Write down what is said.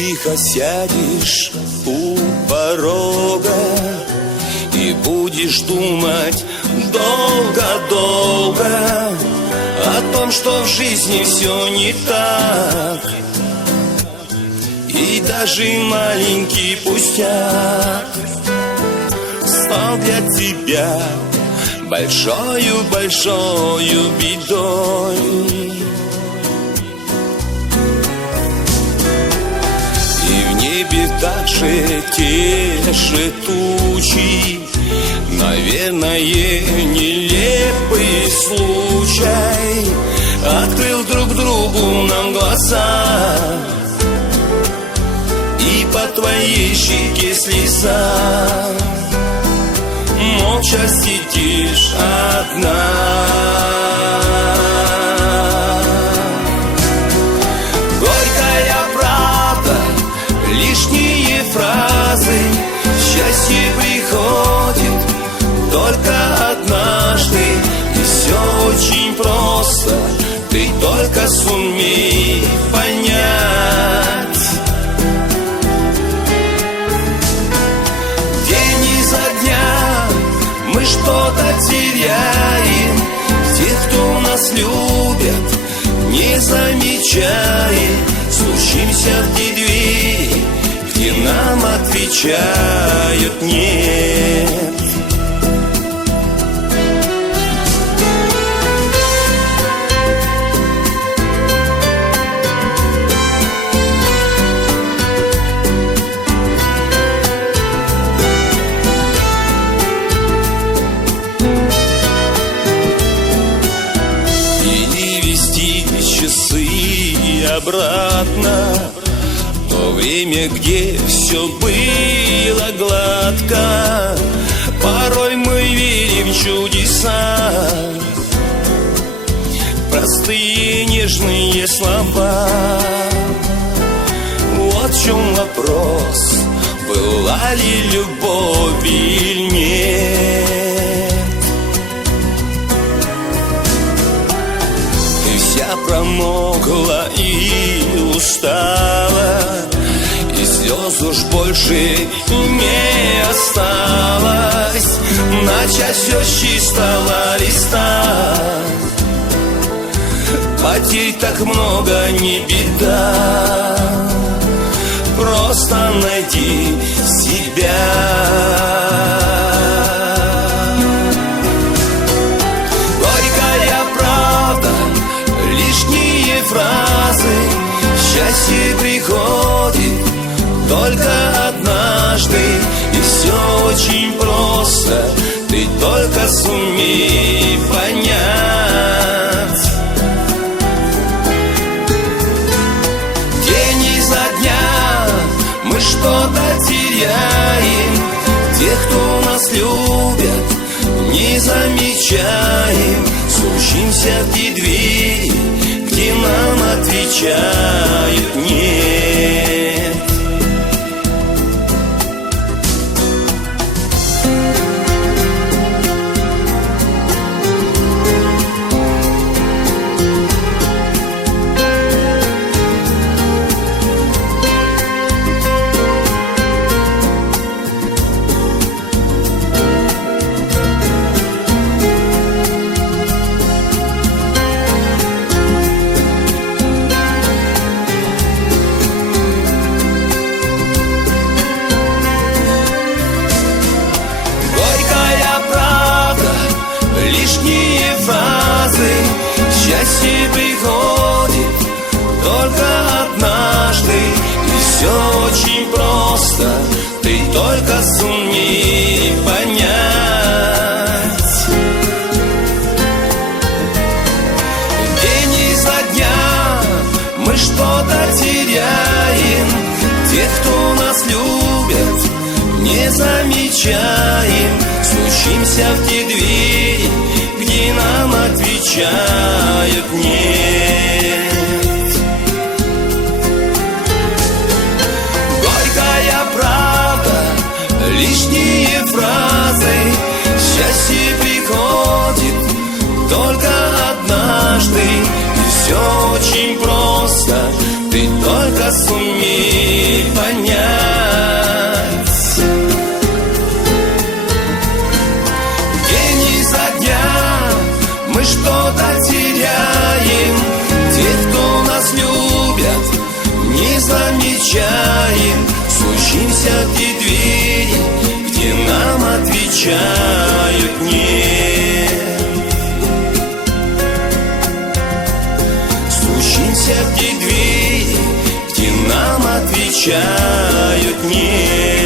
Тихо сядешь у порога и будешь думать долго-долго о том, что в жизни все не так. И даже маленький пустяк стал для тебя большою-большою бедой. И в небе также те же тучи, наверное, нелепый случай открыл друг другу нам глаза, и по твоей щеке слеза. Молча сидишь одна. Горькая правда, лишние фразы. Счастье приходит только однажды, и все очень просто. Ты только сумей понять. День изо дня мы что-то теряем. Тех, кто нас любят, не замечая, стучимся в те двери, где нам отвечают нет. Обратно в то время, где все было гладко. Порой мы верим в чудеса, простые нежные слова. Вот в чем вопрос, была ли любовь или нет. Ты вся промокла и устала, и слез уж больше не осталось. Начать все с чистого листа. Потерь так много, не беда. Просто найди себя. Горькая правда, лишние фразы. Счастье приходит только однажды, и все очень просто. Ты только сумей понять. День изо дня мы что-то теряем. Тех, кто нас любят, не замечаем. Стучимся в те двери, где нам отвечают нет. Счастье приходит только однажды, и все очень просто. Ты только сумей понять. День изо дня мы что-то теряем. Тех, кто нас любят, не замечаем. Стучимся в те двери, где нам отвечают нет. Горькая правда, лишние фразы. Счастье приходит только однажды, и все очень просто. Ты только сумей помечаем, стучимся в те двери, где нам отвечают нет. Стучимся в те двери, где нам отвечают нет.